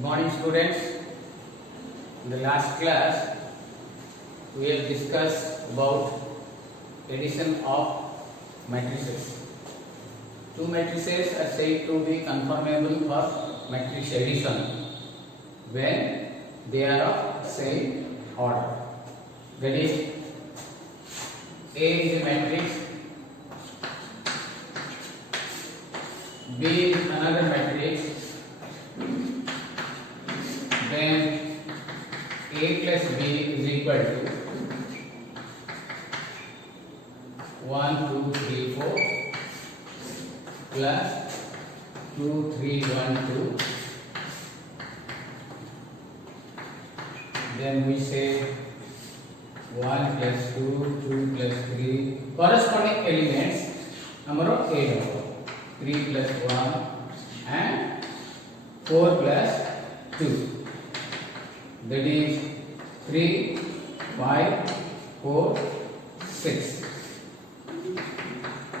Morning students, in the last class we have discussed about addition of matrices. Two matrices are said to be conformable for matrix addition when they are of same order. That is, A is a matrix, B is another matrix, then A plus B is equal to 1, 2, 3, 4 plus 2, 3, 1, 2. Then we say 1 plus 2, 2 plus 3. Corresponding elements number of A number 3 plus 1 and 4 plus 2. That is 3, 5, 4, 6.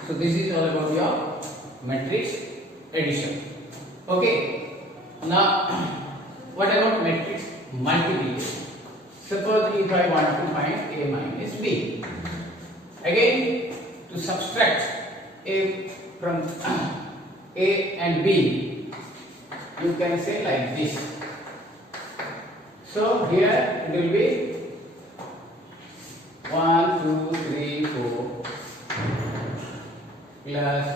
So this is all about your matrix addition. Okay. Now what about matrix multiplication? Suppose if I want to find A minus B. Again, to subtract A from A and B, you can say like this. So here it will be 1, 2, 3, 4 plus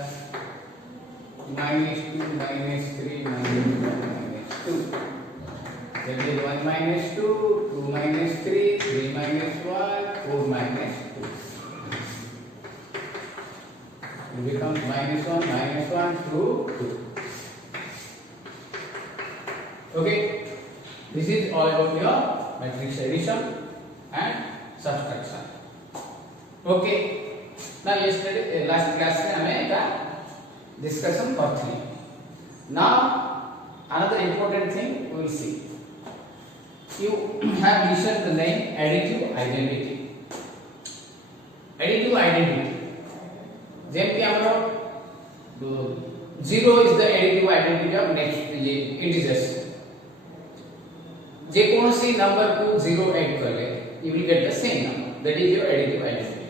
minus 2, minus 3, minus 1, minus 2. That is 1 minus 2, 2 minus 3, 3 minus 1, 4 minus 2. It becomes minus 1, 2, 2. Okay. This is all about your matrix addition and subtraction. Okay. Now yesterday last class में हमें का discussion part 3. Now another important thing we will see. You have listened the name additive identity. Additive identity. जेम कि हमरो 0 is the additive identity of next integers. जे कौन सी number को 0 add कर ले, you will get the same number. That is your additive identity.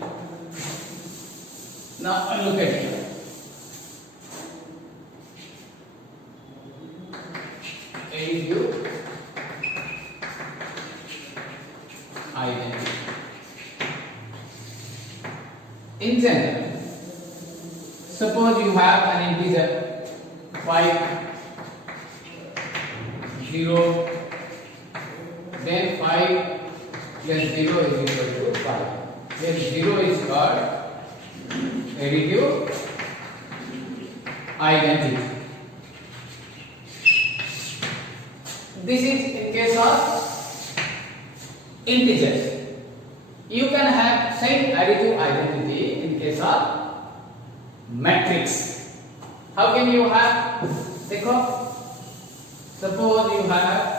Now look at it. Additive identity. In general, suppose you have an integer 5, 0. Then 5 plus 0 is equal to 5. Then 0 is called additive identity. This is in case of integers. You can have same additive identity in case of matrix. How can you have? देखो, suppose you have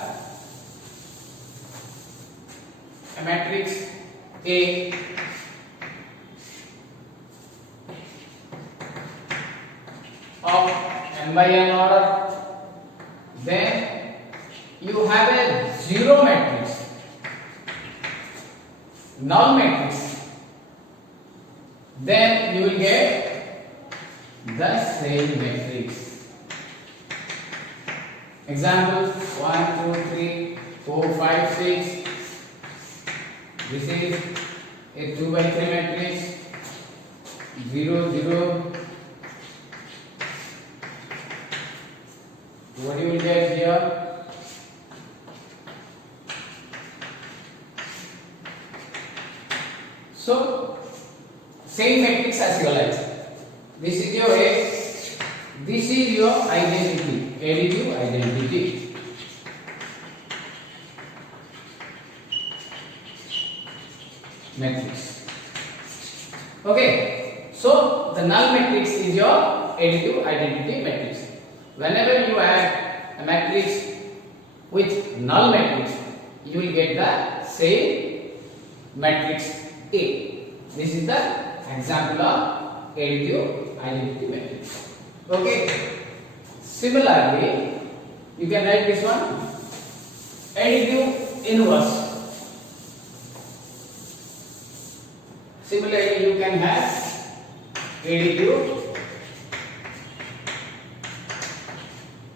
a matrix A of n by n order, then you have a 0 matrix, null matrix, then you will get the same matrix. Example 1, 2, 3, 4, 5, 6. This is a 2 by 3 matrix, 0, 0. What you will get here? So, same matrix as your life. This is your A, this is your identity, additive identity. Matrix. Okay, so the null matrix is your additive identity matrix. Whenever you add a matrix with null matrix, you will get the same matrix A. This is the example of additive identity matrix. Okay. Similarly, you can write this one additive inverse. Similarly, you can have additive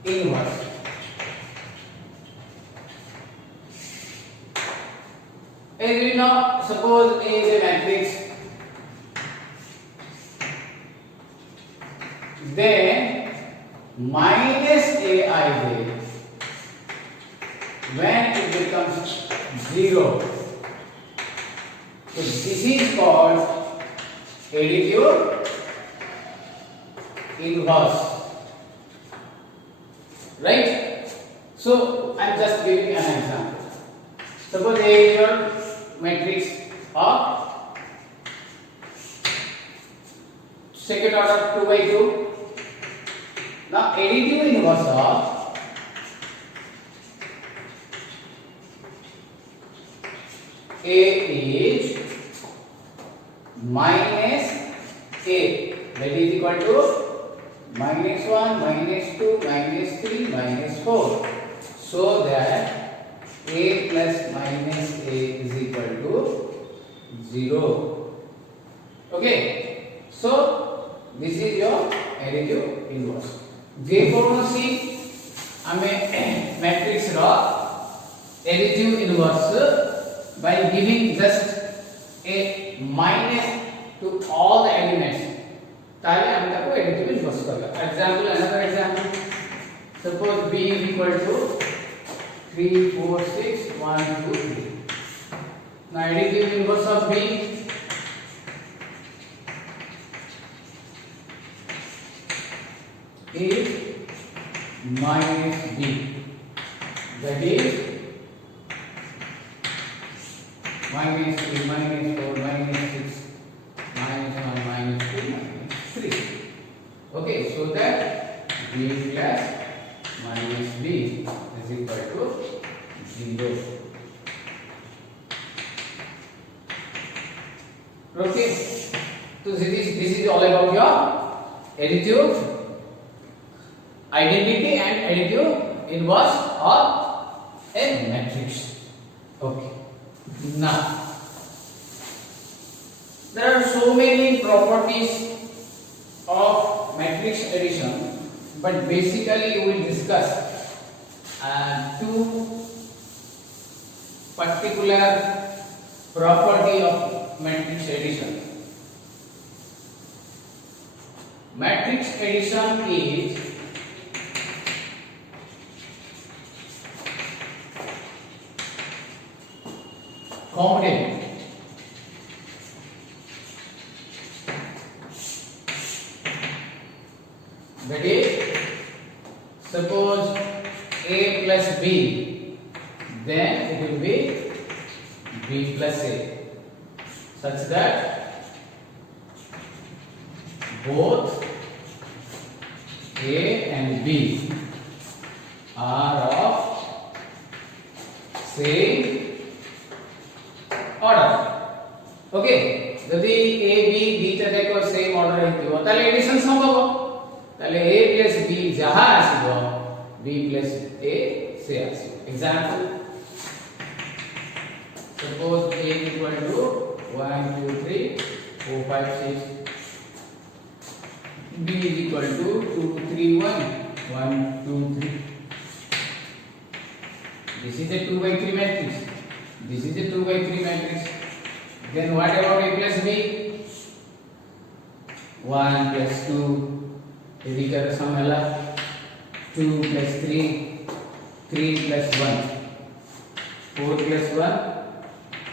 inverse. As we know, suppose A is a matrix, then minus Aij, when it becomes 0, so this is called additive inverse, right? So I am just giving an example. Suppose A is your matrix of second order 2 by 2. Now additive inverse of A is minus A, that is equal to minus 1, minus 2, minus 3, minus 4. So that A plus minus A is equal to 0. Okay. So this is your additive inverse. ଯେକୌଣସି ଆମେ matrix ର additive inverse by giving just a minus to all the elements, ताले हम ताको additive inverse करला. Example, another example. Suppose B is equal to 3, 4, 6, 1, 2, 3. Now additive inverse of B is minus B, that is minus 3, minus 4, minus 6, minus 1, minus 2, minus 3. Okay, so that B plus minus B is equal to 0. Okay, so this is all about your additive identity and additive inverse of a matrix. Okay. Now there are so many properties of matrix addition, but basically we will discuss two particular property of matrix addition. Matrix addition is commutative. That is, suppose A plus B, then it will be B plus A, such that both A and B are of same order. Okay, जदि A B दीटा देखो same order हेतिबो ताले addition संभव ताले A plus B जहा आसीबो B plus A से आसीबो. Example, suppose A is equal to 1 2 3 4 5 6, B is equal to 2 3 1 1 2 3. This is a 2 by 3 matrix. This is a 2 by 3 matrix. Then what about A plus B? 1 plus 2. Here sum hela 2 plus 3, 3 plus 1, 4 plus 1,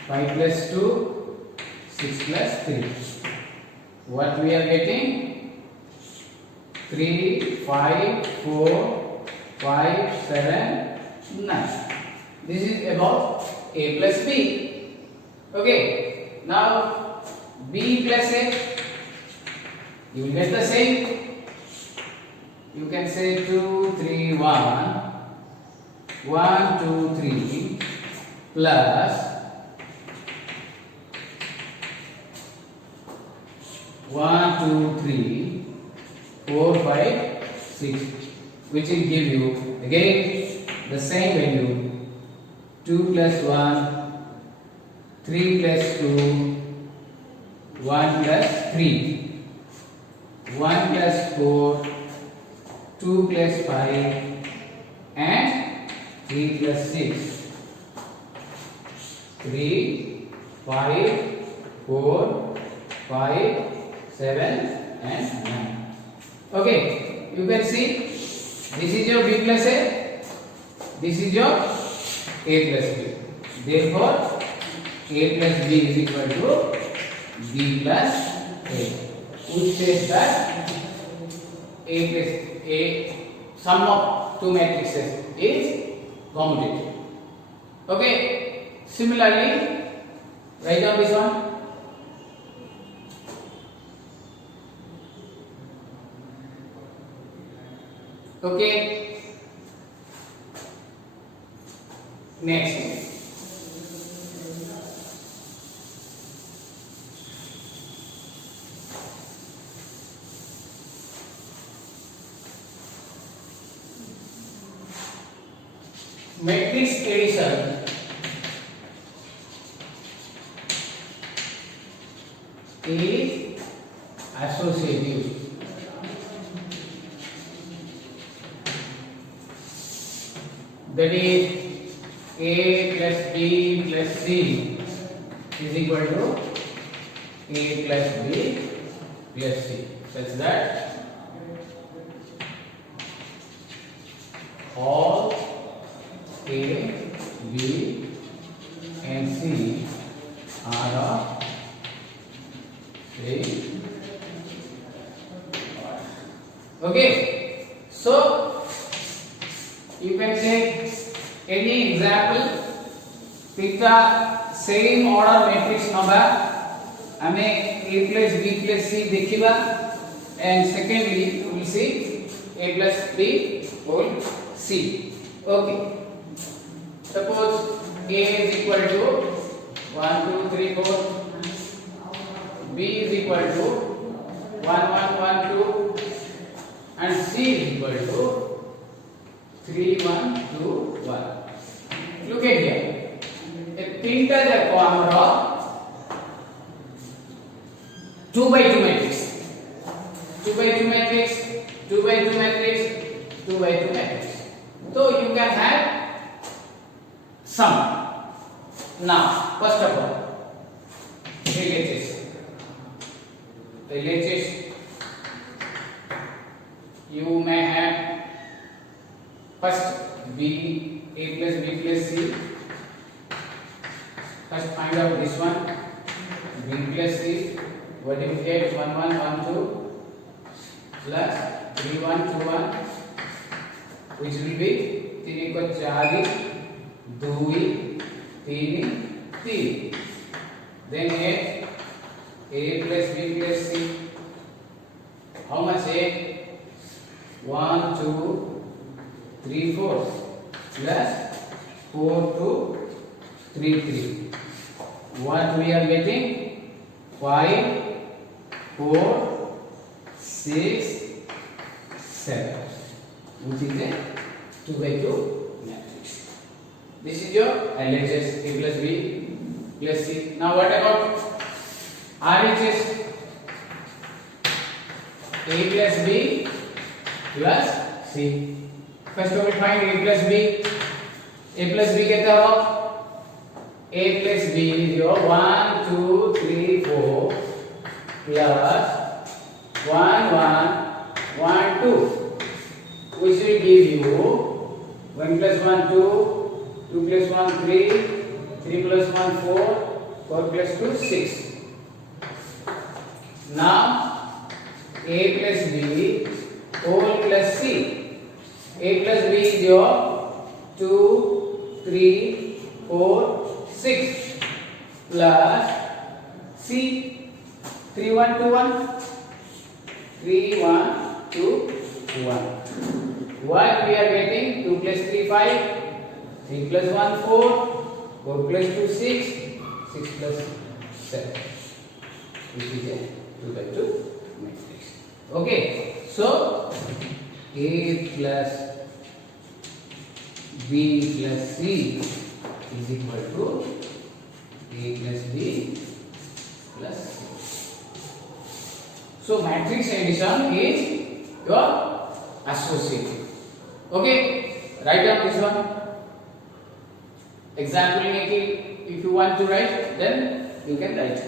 5 plus 2, 6 plus 3. What we are getting? 3, 5, 4, 5, 7, 9. This is about A plus B. Okay. Now B plus A, you will get the same. You can say 2 3 1 1 2 3 plus 1 2 3 4 5 6, which will give you again the same value 2 plus 1, 3 plus 2, 1 plus 3, 1 plus 4, 2 plus 5, and 3 plus 6. 3, 5, 4, 5, 7, and 9. Okay, you can see this is your B plus A, this is your A plus B. Therefore, A plus B is equal to B plus A, which says that A plus A sum of two matrices is commutative. Okay, similarly, write down this one. Okay, next matrix addition is associative. That is A plus B plus C is equal to A plus B plus C, such that all A, B and C are of same order. Okay, so you can take any example. Pick the same order matrix number. हमें A plus B plus C देखिबा, and secondly we will see A plus B whole C. Okay. Suppose A is equal to 1, 2, 3, 4. B is equal to 1, 1, 1, 2, and C is equal to 3, 1, 2, 1. Look at here. A printer is a 2 by 2 matrix. 2 by 2 matrix, 2 by 2 matrix, 2 by 2 matrix. So you can have sum. Now, first of all, LHS. You may have first B, A plus B plus C. First find out this one, B plus C. What do you get? 1, 1, 1, 2 plus 3, 1, 2, 1, which will be 3 को 4, 2, 3, 3. Then A plus B plus C. How much A? 1, 2, 3, 4 plus 4, 2, 3, 3. What we are getting? 5, 4, 6, 7. Which is a 2 by 2 matrix. This is your LHS, A plus B plus C. Now what about RHS? A plus B plus C. First we find A plus B. A plus B कितना हो? A plus B is your 1, 2, 3, 4 plus 1, 1, 1, 2, which will give you 1 plus 1, 2, 2 plus 1, 3, 3 plus 1, 4, 4 plus 2, 6. Now A plus B whole plus C. A plus B is your 2, 3, 4, 6 plus C 3, 1, 2, 1. 3, 1, 2, 1. What we are getting? 2 plus 3, 5. 3 plus 1, 4. 4 plus 2, 6. 6 plus 7. Which is a 2 by 2 matrix. Okay. So A plus B plus C is equal to A plus B plus C. So matrix addition is your associative. Okay, write down this one. Example if you want to write, then you can write.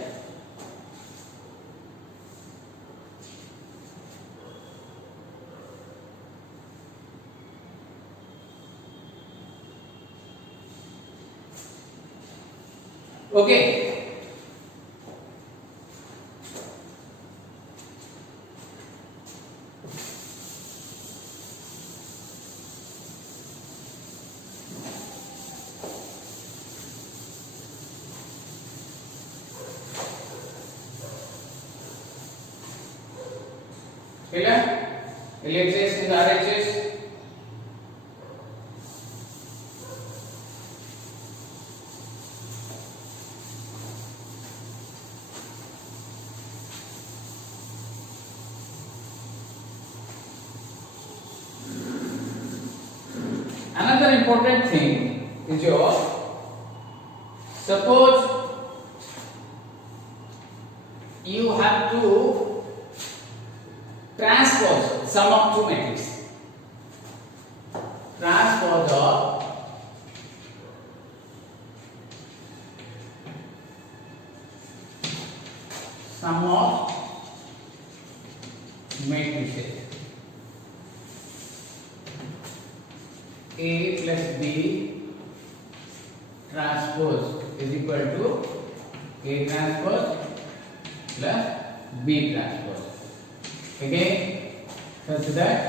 Okay. Clear? LHS and RHS. Another important thing is your suppose you have to transpose sum of two matrices. Transpose of sum of matrices A plus B transpose is equal to A transpose plus B transpose. Again, such that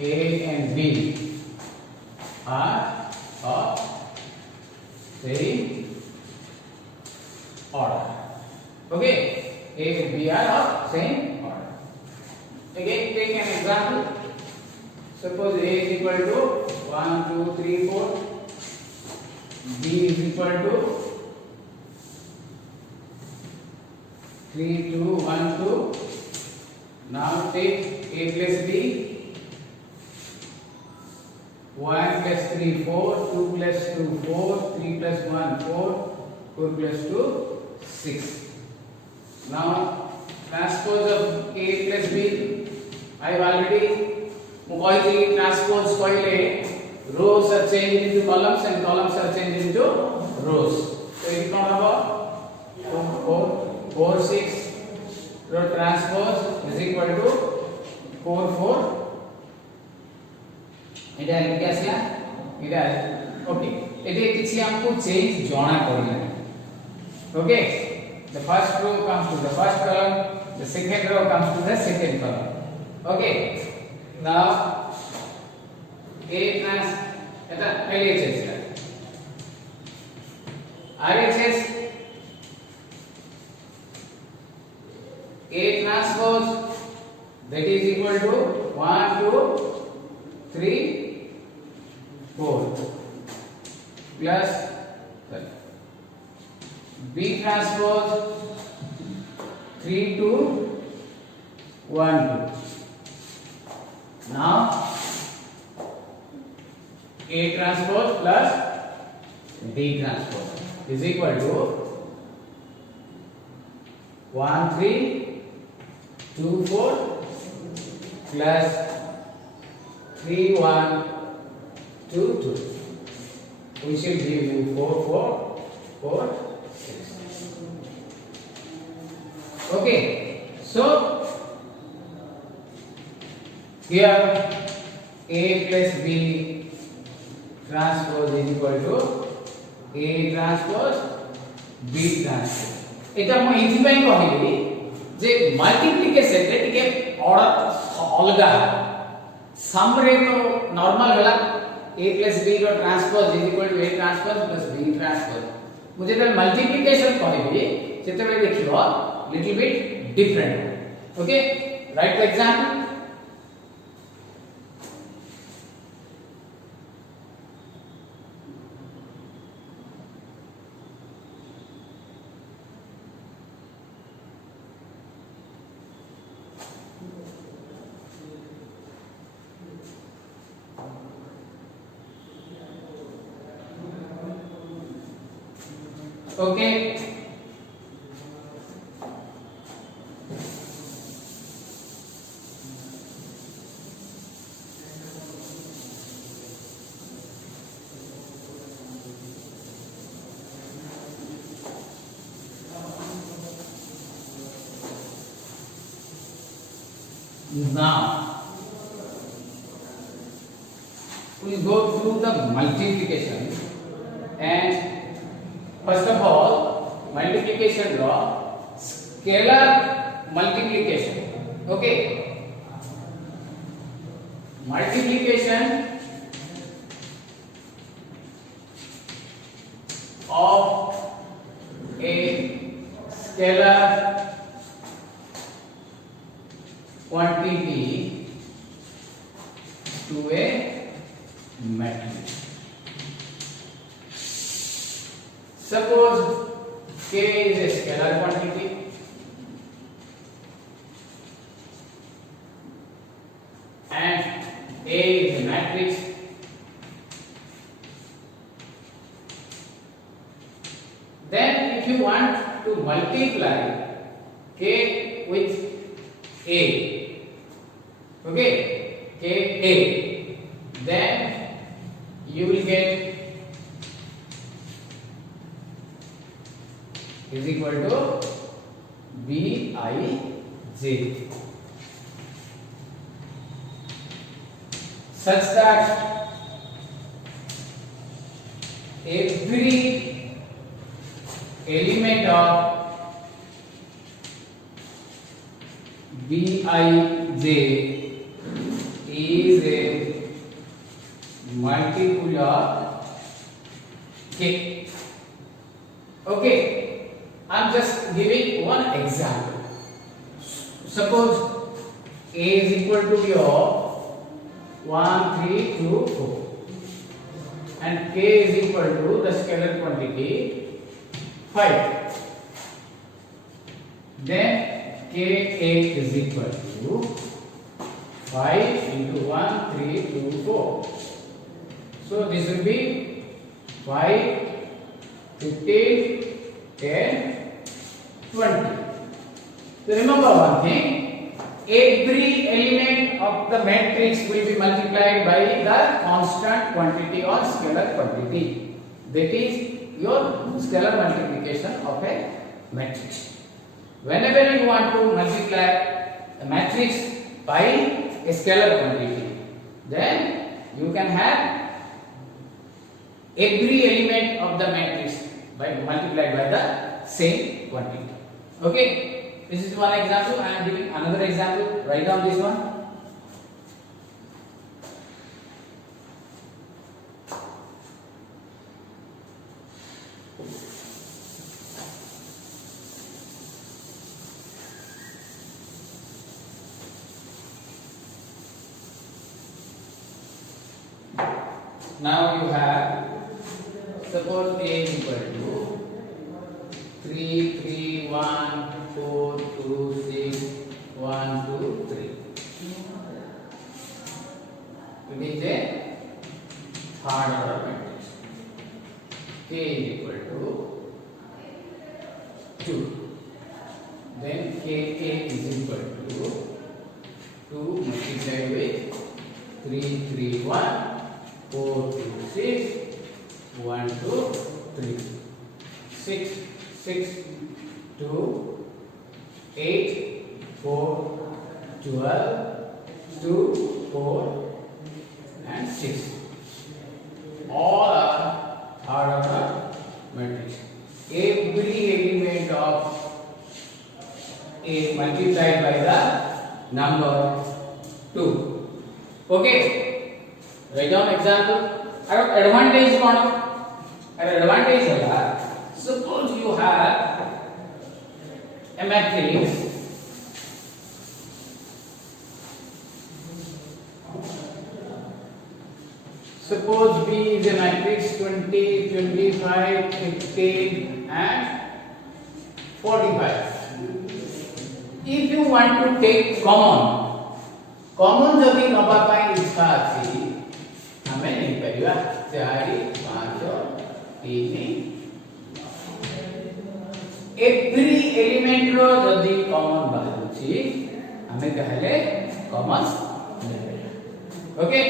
A and B are of same order. Okay, A and B are of same order. Again, take an example. Suppose A is equal to 1, 2, 3, 4. B is equal to 3, 2, 1, 2. Now take A plus B. 1 plus 3, 4. 2 plus 2, 4. 3 plus 1, 4. 4 plus 2, 6. Now transpose of A plus B. I have already transpose rows are changed into columns and columns are changed into rows. So it is 4, 6. Row transpose is equal to 4, 4. It has okay. It is change jona. Okay. The first row comes to the first column. The second row comes to the second column. Okay. Now A trans LHS RHS A transpose that is equal to 1, 2, 3, 4 plus B transpose 3, 2, 1, 2. Now A transpose plus B transpose is equal to 1, 3, 2, 4 plus 3, 1, 2, 2. We should give you 4, 4, 4, 6. Okay. So here A plus B transpose is equal to A transpose B transpose. এটা মই ইথিপাই কহিলি যে multiplication রে টিকে order অলগা সাম রে তো normal होला A plus B रो transpose is equal to A transpose plus B transpose मुझे तो मल्टीप्लिकेशन कहिबी सेते बेले देखियो little bit different. Okay, right the example. Okay now we will go through the multiplication, and first of all multiplication law, scalar multiplication. Okay, multiplication of a scalar quantity to a matrix. Suppose K is a scalar quantity and A is a matrix. Then if you want to multiply K with A, okay, Ka, then you will get is equal to Bij, such that every element of Bij is a multiple of K. Okay, I'm just giving one example. Suppose A is equal to your 1, 3, 2, 4 and K is equal to the scalar quantity 5. Then Ka is equal to 5 into 1, 3, 2, 4. So this will be 5, 15, 10, 20. So remember one thing, every element of the matrix will be multiplied by the constant quantity or scalar quantity. That is your scalar multiplication of a matrix. Whenever you want to multiply a matrix by a scalar quantity, then you can have every element of the matrix by multiplied by the same quantity. Okay, this is one example. I am giving another example. Write down this one. Now you have, suppose A is equal to 3, 3, 1, 4, 2, 6, 1, 2, 3. It is a third order matrix. K is equal to 2. Then Ka is equal to 2 multiplied with 3, 3, 1. 4, 2, 6, 1, 2, 3, 6, 6, 2, 8, 4, 12, 2, 4, and 6. All are third order matrix. Every element of A multiplied by the number 2. Okay. Write down example. Advantage one. Advantage है. Suppose you have a matrix. Suppose B is a matrix 20, 25, 15, and 45. If you want to take common जदि नबा पाई इच्छा अछि हमें नहीं परिवा 4, 5, 3, every element रो जदी common बाहरुची हमें कहले common level. Okay,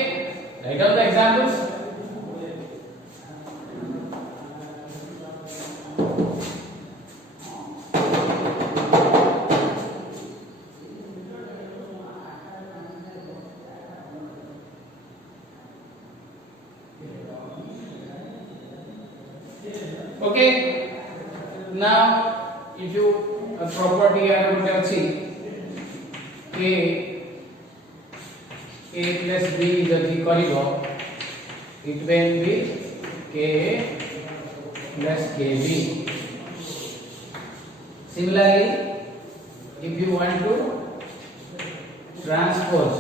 write down the examples. Okay, now if you a property are going to see a plus b जदि करिवो it will be k plus kb. Similarly, if you want to transpose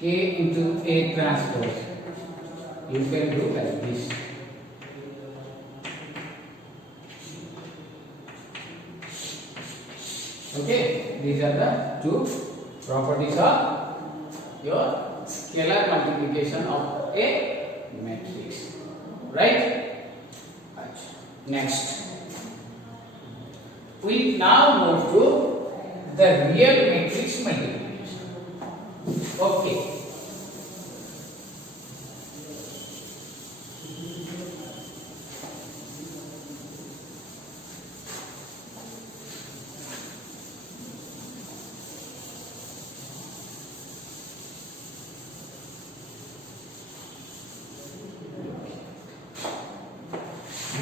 k into a transpose, you can do like this. Okay, these are the two properties of your scalar multiplication of a matrix, right? Next, we now move to the real matrix multiplication. Okay,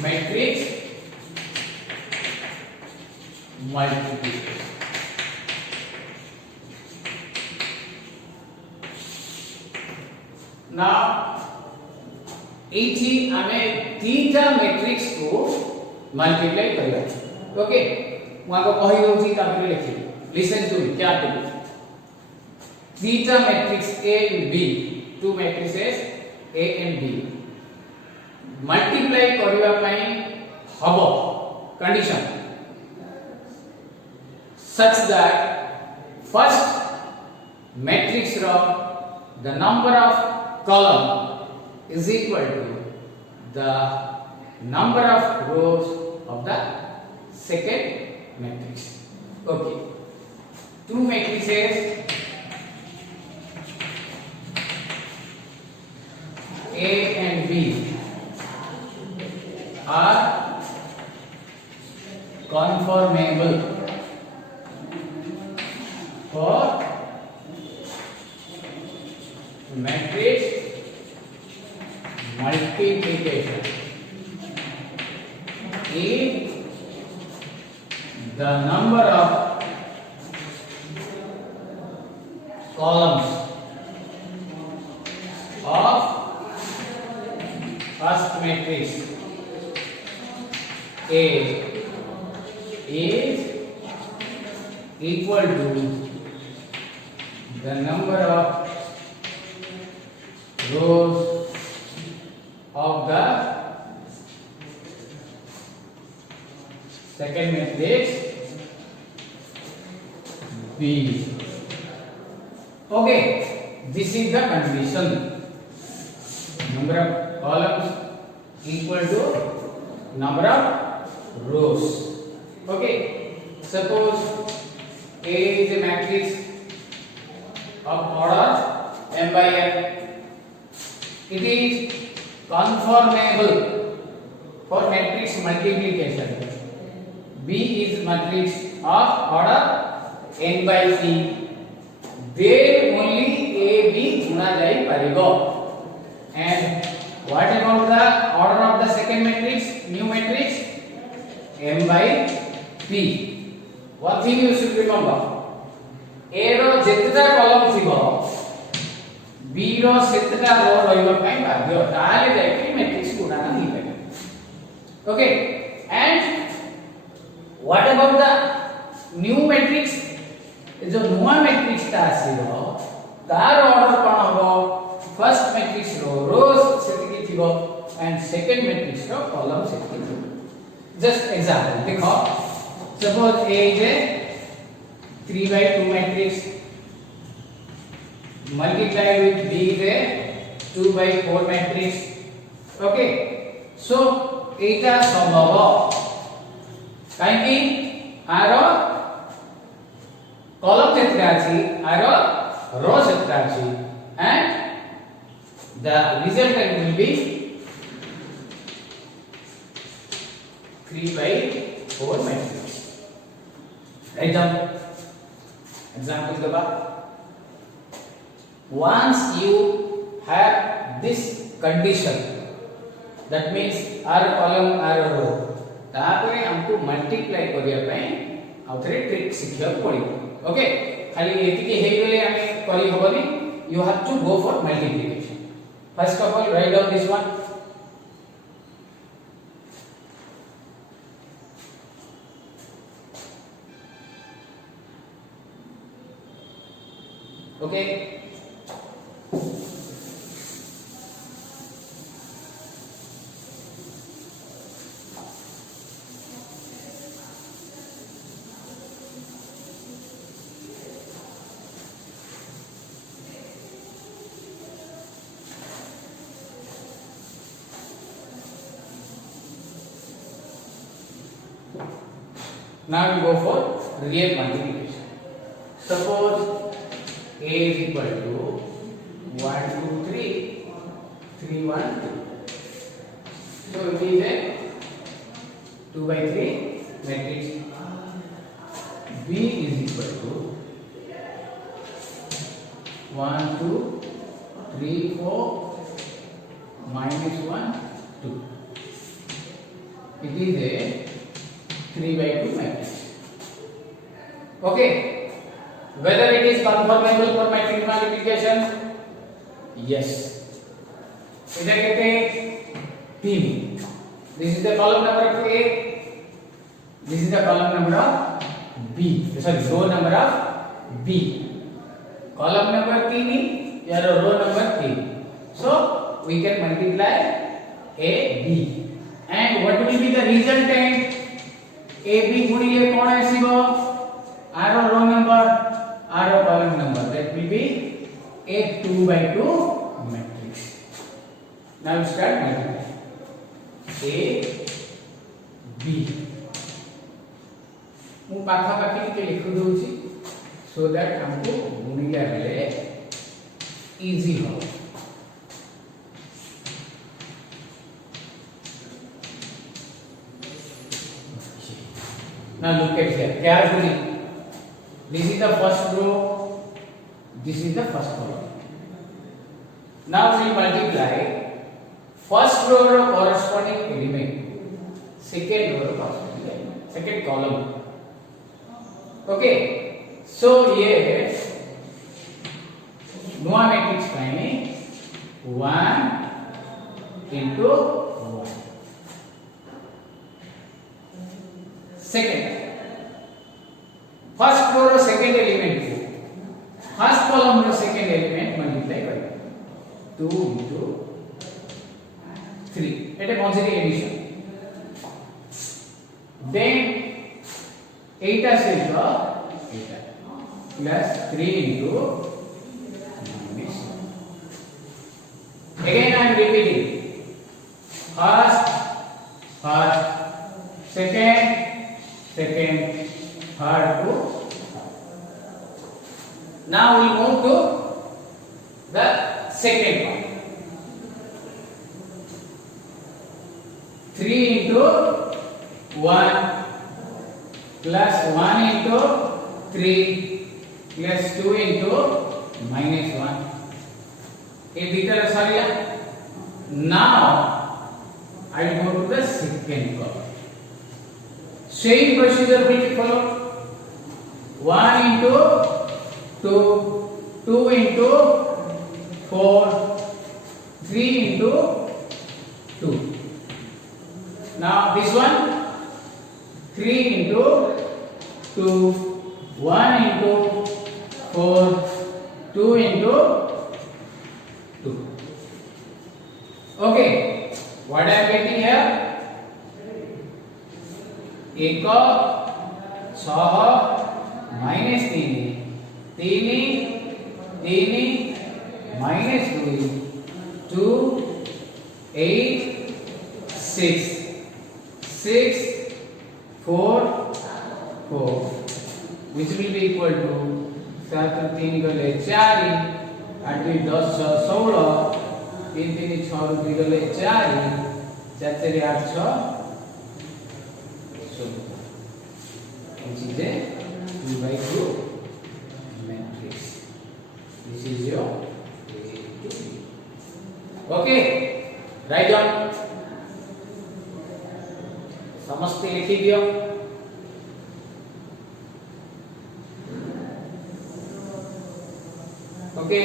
matrix multiplication. Now एठी हमें तीनटा matrix को multiply करबा। Okay, वहां को कहि दोची तापर लिखि लिसन टू क्या टू तीनटा matrix A and B, two matrices A and B multiply करबा पई हबो condition such that first matrix ro the number of column is equal to the number of rows of the second matrix. Okay, two matrices A and B are conformable for matrix multiplication if the number of columns of first matrix A is equal to the number of rows of the second matrix B. Okay, this is the condition. Number of columns equal to number of rows. Okay, suppose A is a matrix of order m by n. It is conformable for matrix multiplication. B is matrix of order n by p. There only A B guna jai paribo. And what about the order of the second matrix, new matrix? M by p. One thing you should remember. A row जेतटा column थिबो B row सेतटा row रहिबा पई बाध्य ताले जाई matrix गुणा नहीं पाए। Okay, and what about the new matrix? जो नुवा मैट्रिक्स ता आसीबो तार ऑर्डर कोन हबो? फर्स्ट मैट्रिक्स रो रोज सेतिकी थिबो and second matrix row column सेतिकी थिबो। जस्ट एग्जांपल देखो, suppose A is a 3 by 2 matrix multiply with B is a 2 by 4 matrix. Okay, so eta samabha कहीं आरो कॉलम केतरा अछि आरो रो केतरा अछि and the resultant will be 3/4 matrix. Write down example deba. Once you have this condition, that means r column r row, तापरे हमको multiply करिया पय आउथरे trick सिखिया पड़िबो. ओके, खाली एतिके हे गेले हम करि होबनी. You have to go for multiplication. First of all, write down this one. Okay. Now we go for real multiplication. Suppose a is equal to 1 2 3 3 1 2. So it is a 2/3 matrix. B is equal to 1 2 3 4 -1 2. It is a 3/2 matrix. Okay, whether it is conformable for matrix multiplication? Yes. इधर कहते हैं P. This is the column number of A. This is the column number of B. Sorry, row number of B. Column number 3 या row number 3. So we can multiply A B. And what will be the resultant? AB गुणिले कोण आसीबो आरो रो number आरो column number, that will be a 2/2 matrix. Now start multiplying. A B मु पाखा पाखी के लिख दोछि so that हमको गुणिले बेले इजी हो. Now look at here carefully. This is the first row, this is the first column. Now we multiply first row corresponding element, second row corresponding element, second column. Okay, so here नोआ matrix पाइने 1 into 1. Second, first row रो second element को first column रो second element multiply करें 2 into 3. एटे मझिरे addition. Then 8 सहित 8 plus 3 into minus. Again I am repeating. First, second, third to. Now we move to the second one. 3 into 1 plus 1 into 3 plus 2 into minus 1. ये भीतर सरिया. Now I will go to the second column. Same procedure will be followed. 1 into 2, 2 into 4, 3 into 2. Now this one 3 into 2, 1 into 4, 2 into 2. Okay, what I am getting here? 1 6 minus 3 minus 2 8 6 6 4 4 which will be equal to 7 3 गले 4 8 10 16 3 3 6 2 गले 4 4 4 8 6 which is a 2 by 2 matrix. This is your A to B. Okay, write down. समस्ते लिखी दियो. Okay,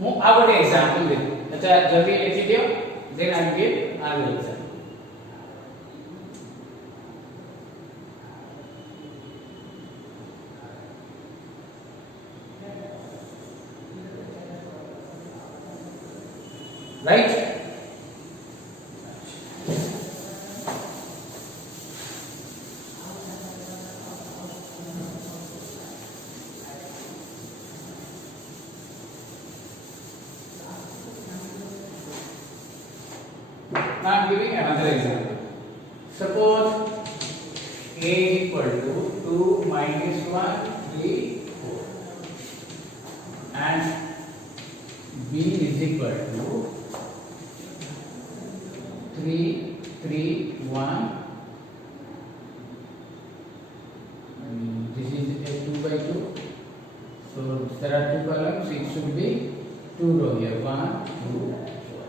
मु आ गोटे example दे. अच्छा जल्दी लिखी दियो, then I will give another example. Right? Now I am giving another example. Suppose A is equal to 2 minus 1 3 4 and B is equal to 3 3 1. This is a 2 by 2. So there are 2 columns. It should be 2 row here. 1 2 4.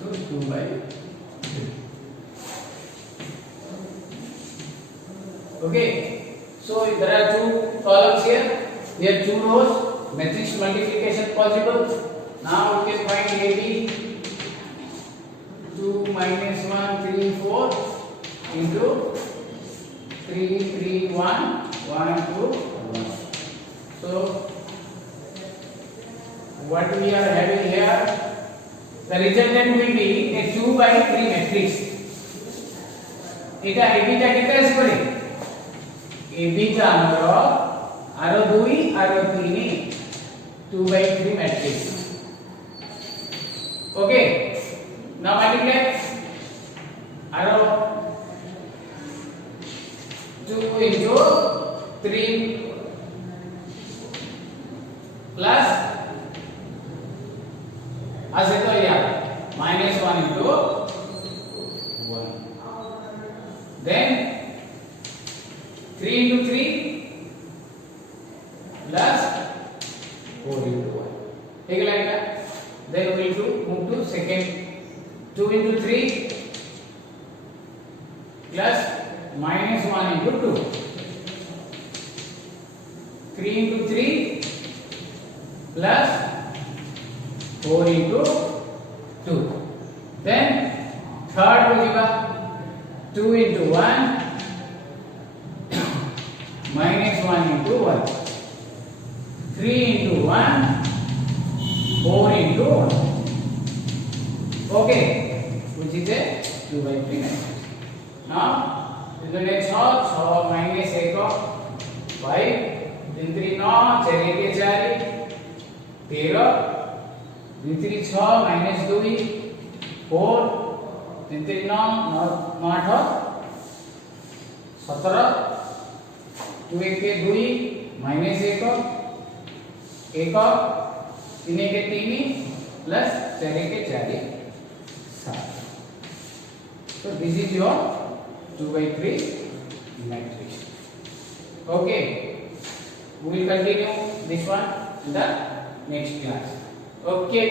So 2 by 3. Okay. So there are 2 columns here. Here 2 rows. Matrix multiplication possible. Now we can find AB. 2 minus 1 3 4 into 3 3 1 1 2 1. So what we are having here, the resultant will be a 2 by 3 matrix. এটা AB টা কেতে আসবে? AB টা আমরা আর 2 আর 3 2 by 3 matrix. Okay. Now multiply arrow 2 into 3 plus as it here minus 1 into 1. Then 3 into 3 plus 4 into 1. ठीक है क्या? Then we will move to second. 2 into 3 plus minus 1 into 2. 3 into 3 plus 4 into 2. Then third will give 2 into 1 minus 1 into 1. 3 into 1 4 into 1. Okay, which is a 2 by 3 matrix. Now, in the next 6 minus 1 5, then 3 9, 4 1 4, 13, then 3 6 minus 2 4, then 3 9 9 17, 2 1 2 minus 1 1 3 1 3 plus 4 1 4. So this is your 2 by 3 matrix. Okay, we will continue this one in the next class. Okay.